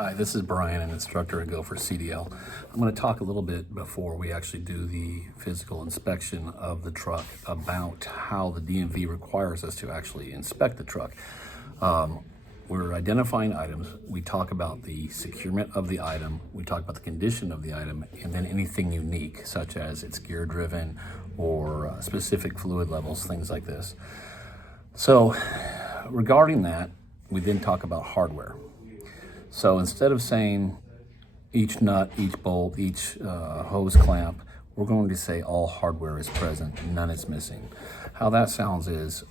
Hi, this is Brian, an instructor at Go4CDL. I'm going to talk a little bit before we actually do the physical inspection of the truck about how the DMV requires us to actually inspect the truck. We're identifying items. We talk about the securement of the item. We talk about the condition of the item, and then anything unique, such as it's gear driven or specific fluid levels, things like this. So regarding that, we then talk about hardware. So instead of saying each nut, each bolt, each hose clamp, we're going to say all hardware is present, none is missing. How that sounds is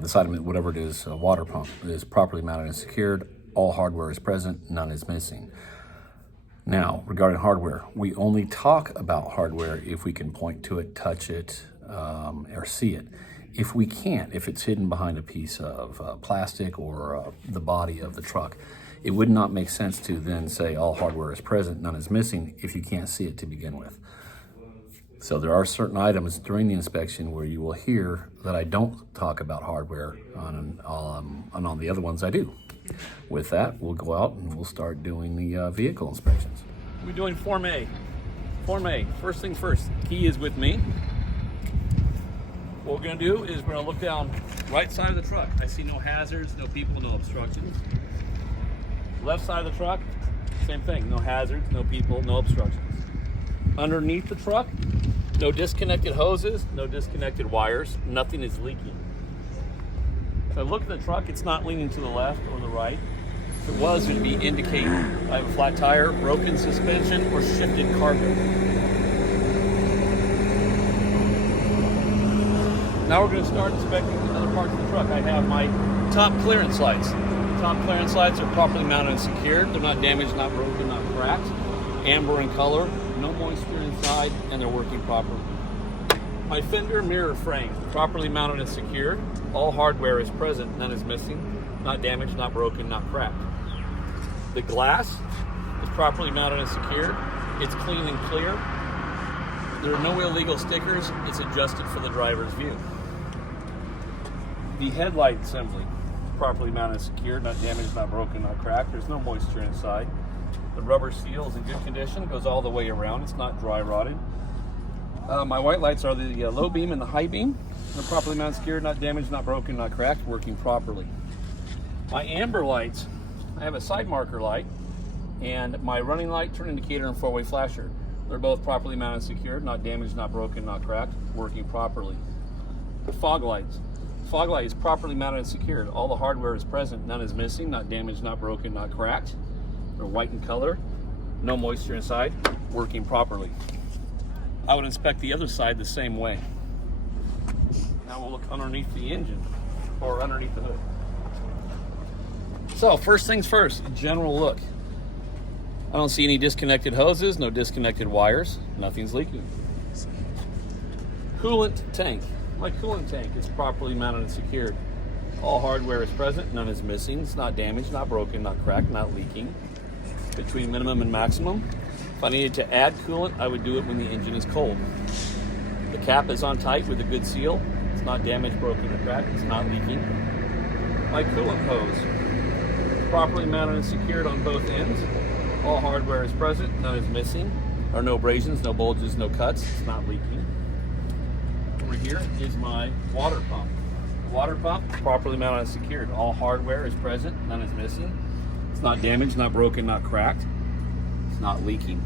this item, whatever it is, a water pump, is properly mounted and secured, all hardware is present, none is missing. Now, regarding hardware, we only talk about hardware if we can point to it, touch it, or see it. If we can't, if it's hidden behind a piece of plastic or the body of the truck, it would not make sense to then say all hardware is present, none is missing, if you can't see it to begin with. So there are certain items during the inspection where you will hear that I don't talk about hardware, and on the other ones I do. With that, we'll go out and we'll start doing the vehicle inspections. We're doing Form A. Form A, first things first, key is with me. What we're gonna do is we're gonna look down right side of the truck. I see no hazards, no people, no obstructions. Left side of the truck, same thing, no hazards, no people, no obstructions. Underneath the truck, no disconnected hoses, no disconnected wires, nothing is leaking. If I look at the truck, it's not leaning to the left or the right. If it was, it would be indicating I have a flat tire, broken suspension, or shifted cargo. Now we're going to start inspecting the other parts of the truck. I have my top clearance lights. Top clearance lights are properly mounted and secured. They're not damaged, not broken, not cracked. Amber in color, no moisture inside, and they're working properly. My fender mirror frame, properly mounted and secured. All hardware is present, none is missing. Not damaged, not broken, not cracked. The glass is properly mounted and secured. It's clean and clear. There are no illegal stickers. It's adjusted for the driver's view. The headlight assembly, properly mounted and secured, not damaged, not broken, not cracked. There's no moisture inside. The rubber seal is in good condition, goes all the way around. It's not dry rotted. My white lights are the low beam and the high beam. They're properly mounted and secured, not damaged, not broken, not cracked, working properly. My amber lights, I have a side marker light and my running light, turn indicator, and four-way flasher. They're both properly mounted and secured, not damaged, not broken, not cracked, working properly. Fog lights. Fog light is properly mounted and secured. All the hardware is present, none is missing, not damaged, not broken, not cracked. They're white in color, no moisture inside, working properly. I would inspect the other side the same way. Now we'll look underneath the engine or underneath the hood. So first things first, general look. I don't see any disconnected hoses, no disconnected wires, nothing's leaking. Coolant tank. My coolant tank is properly mounted and secured. All hardware is present, none is missing. It's not damaged, not broken, not cracked, not leaking. Between minimum and maximum. If I needed to add coolant, I would do it when the engine is cold. The cap is on tight with a good seal. It's not damaged, broken, or cracked. It's not leaking. My coolant hose, properly mounted and secured on both ends. All hardware is present, none is missing. There are no abrasions, no bulges, no cuts. It's not leaking. Over here is my water pump. The water pump, properly mounted and secured. All hardware is present, none is missing. It's not damaged, not broken, not cracked. It's not leaking.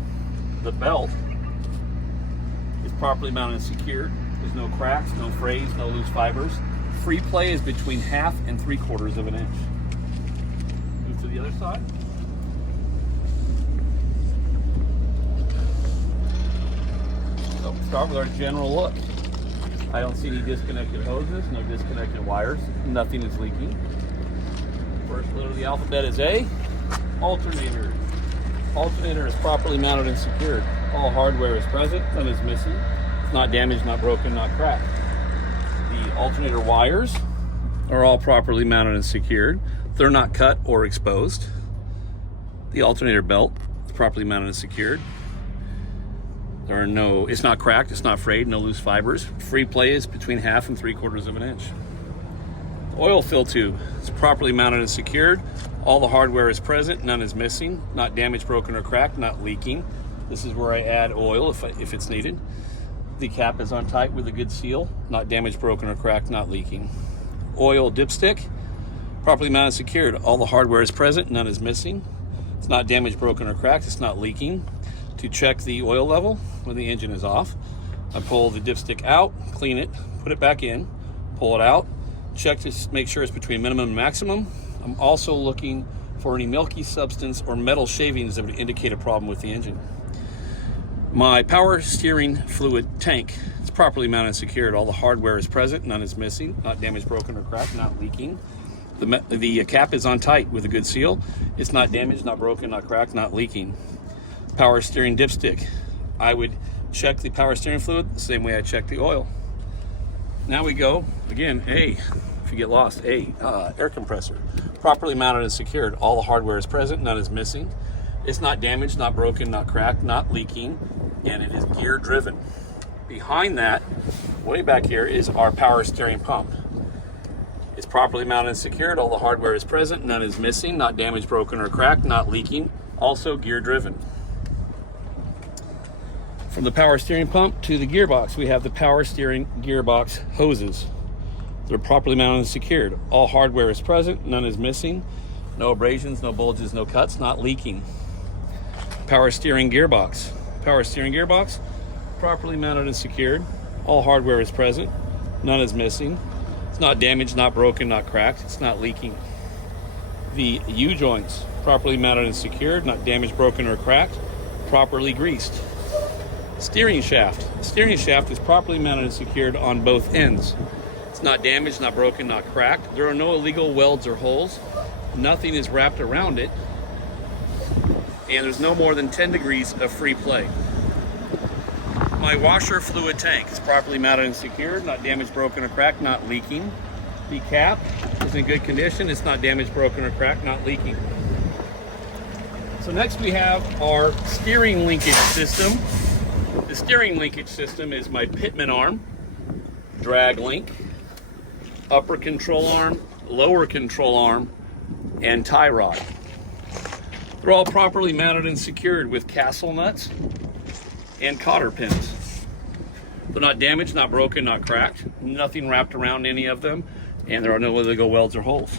The belt is properly mounted and secured. There's no cracks, no frays, no loose fibers. Free play is between 1/2 and 3/4 of an inch. Move to the other side. So we'll start with our general look. I don't see any disconnected hoses, no disconnected wires, nothing is leaking. First letter of the alphabet is A. Alternator. Alternator is properly mounted and secured. All hardware is present, none is missing. It's not damaged, not broken, not cracked. The alternator wires are all properly mounted and secured. They're not cut or exposed. The alternator belt is properly mounted and secured. It's not cracked, it's not frayed, no loose fibers. Free play is between 1/2 and 3/4 of an inch. Oil fill tube. It's properly mounted and secured. All the hardware is present, none is missing, not damaged, broken, or cracked, not leaking. This is where I add oil if it's needed. The cap is on tight with a good seal, not damaged, broken, or cracked, not leaking. Oil dipstick, properly mounted and secured. All the hardware is present, none is missing. It's not damaged, broken, or cracked, it's not leaking. To check the oil level when the engine is off, I pull the dipstick out, clean it, put it back in, pull it out, check to make sure it's between minimum and maximum. I'm also looking for any milky substance or metal shavings that would indicate a problem with the engine. My power steering fluid tank is properly mounted and secured. All the hardware is present, none is missing, not damaged, broken, or cracked, not leaking. The cap is on tight with a good seal. It's not damaged, not broken, not cracked, not leaking. Power steering dipstick. I would check the power steering fluid the same way I check the oil. Now we go, again, A, if you get lost, A, air compressor. Properly mounted and secured. All the hardware is present, none is missing. It's not damaged, not broken, not cracked, not leaking, and it is gear driven. Behind that, way back here, is our power steering pump. It's properly mounted and secured. All the hardware is present, none is missing, not damaged, broken, or cracked, not leaking, also gear driven. From the power steering pump to the gearbox, we have the power steering gearbox hoses. They're properly mounted and secured. All hardware is present, none is missing. No abrasions, no bulges, no cuts, not leaking. Power steering gearbox. Power steering gearbox, properly mounted and secured. All hardware is present, none is missing. It's not damaged, not broken, not cracked, it's not leaking. The U-joints, properly mounted and secured, not damaged, broken, or cracked, properly greased. Steering shaft. The steering shaft is properly mounted and secured on both ends. It's not damaged, not broken, not cracked. There are no illegal welds or holes. Nothing is wrapped around it. And there's no more than 10 degrees of free play. My washer fluid tank is properly mounted and secured, not damaged, broken, or cracked, not leaking. The cap is in good condition. It's not damaged, broken, or cracked, not leaking. So next we have our steering linkage system. The steering linkage system is my pitman arm, drag link, upper control arm, lower control arm, and tie rod. They're all properly mounted and secured with castle nuts and cotter pins. They're not damaged, not broken, not cracked, nothing wrapped around any of them, and there are no illegal welds or holes.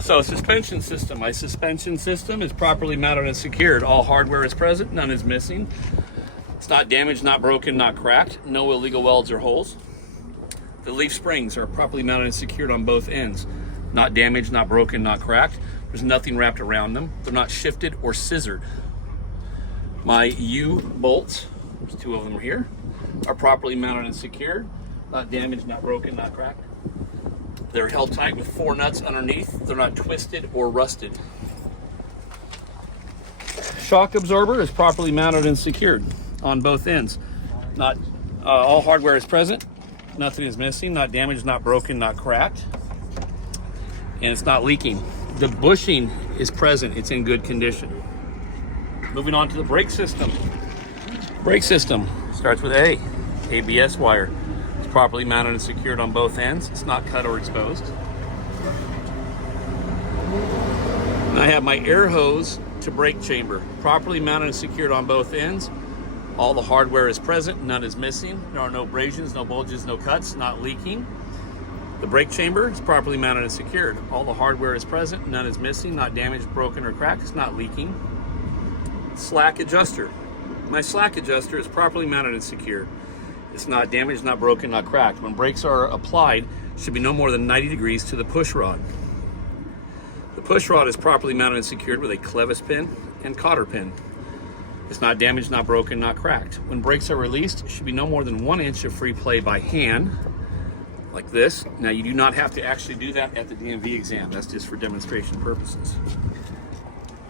So suspension system. My suspension system is properly mounted and secured. All hardware is present, none is missing. It's not damaged, not broken, not cracked, no illegal welds or holes. The leaf springs are properly mounted and secured on both ends. Not damaged, not broken, not cracked. There's nothing wrapped around them. They're not shifted or scissored. My U-bolts, there's two of them here, are properly mounted and secured. Not damaged, not broken, not cracked. They're held tight with 4 nuts underneath. They're not twisted or rusted. Shock absorber is properly mounted and secured on both ends. Not all hardware is present. Nothing is missing. Not damaged, not broken, not cracked. And it's not leaking. The bushing is present. It's in good condition. Moving on to the brake system. Brake system starts with A, ABS wire. It's properly mounted and secured on both ends. It's not cut or exposed. And I have my air hose to brake chamber, properly mounted and secured on both ends. All the hardware is present, none is missing. There are no abrasions, no bulges, no cuts, not leaking. The brake chamber is properly mounted and secured. All the hardware is present, none is missing, not damaged, broken, or cracked, it's not leaking. Slack adjuster. My slack adjuster is properly mounted and secured. It's not damaged, not broken, not cracked. When brakes are applied, it should be no more than 90 degrees to the push rod. The push rod is properly mounted and secured with a clevis pin and cotter pin. It's not damaged, not broken, not cracked. When brakes are released, it should be no more than 1 inch of free play by hand, like this. Now, you do not have to actually do that at the DMV exam. That's just for demonstration purposes.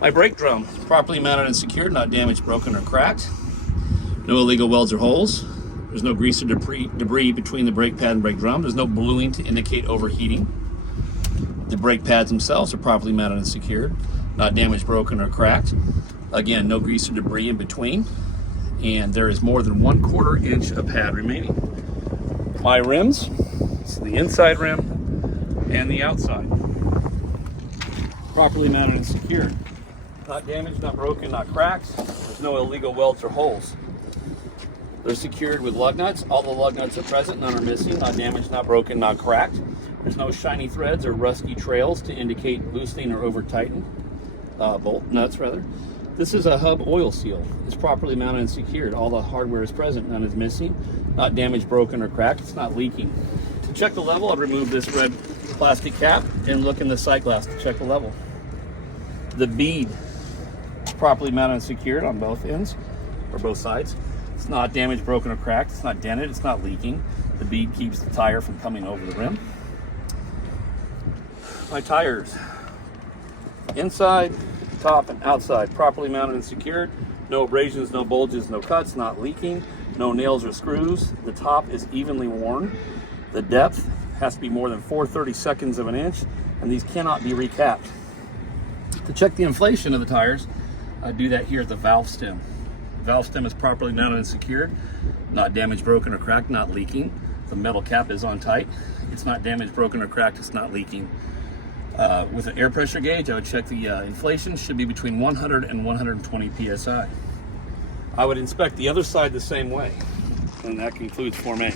My brake drum is properly mounted and secured, not damaged, broken, or cracked. No illegal welds or holes. There's no grease or debris between the brake pad and brake drum. There's no bluing to indicate overheating. The brake pads themselves are properly mounted and secured, not damaged, broken, or cracked. Again, no grease or debris in between. And there is more than 1/4 inch of pad remaining. My rims It's the inside rim and the outside. Properly mounted and secured. Not damaged, not broken, not cracked. There's no illegal welds or holes. They're secured with lug nuts. All the lug nuts are present, none are missing, not damaged, not broken, not cracked. There's no shiny threads or rusty trails to indicate loosening or over tightened. Bolt nuts rather. This is a hub oil seal. It's properly mounted and secured. All the hardware is present, none is missing, not damaged, broken, or cracked. It's not leaking. To check the level, I'd remove this red plastic cap and look in the sight glass to check the level. The bead is properly mounted and secured on both ends, or both sides. It's not damaged, broken, or cracked. It's not dented, it's not leaking. The bead keeps the tire from coming over the rim. My tires, inside, top, and outside, properly mounted and secured. No abrasions, no bulges, no cuts, not leaking, no nails or screws. The top is evenly worn. The depth has to be more than 4/32 of an inch, and these cannot be recapped. To check the inflation of the tires, I do that here at the valve stem. The valve stem is properly mounted and secured, not damaged, broken, or cracked, not leaking. The metal cap is on tight. It's not damaged, broken, or cracked, it's not leaking. With an air pressure gauge, I would check the inflation, should be between 100 and 120 PSI. I would inspect the other side the same way, and that concludes Form A.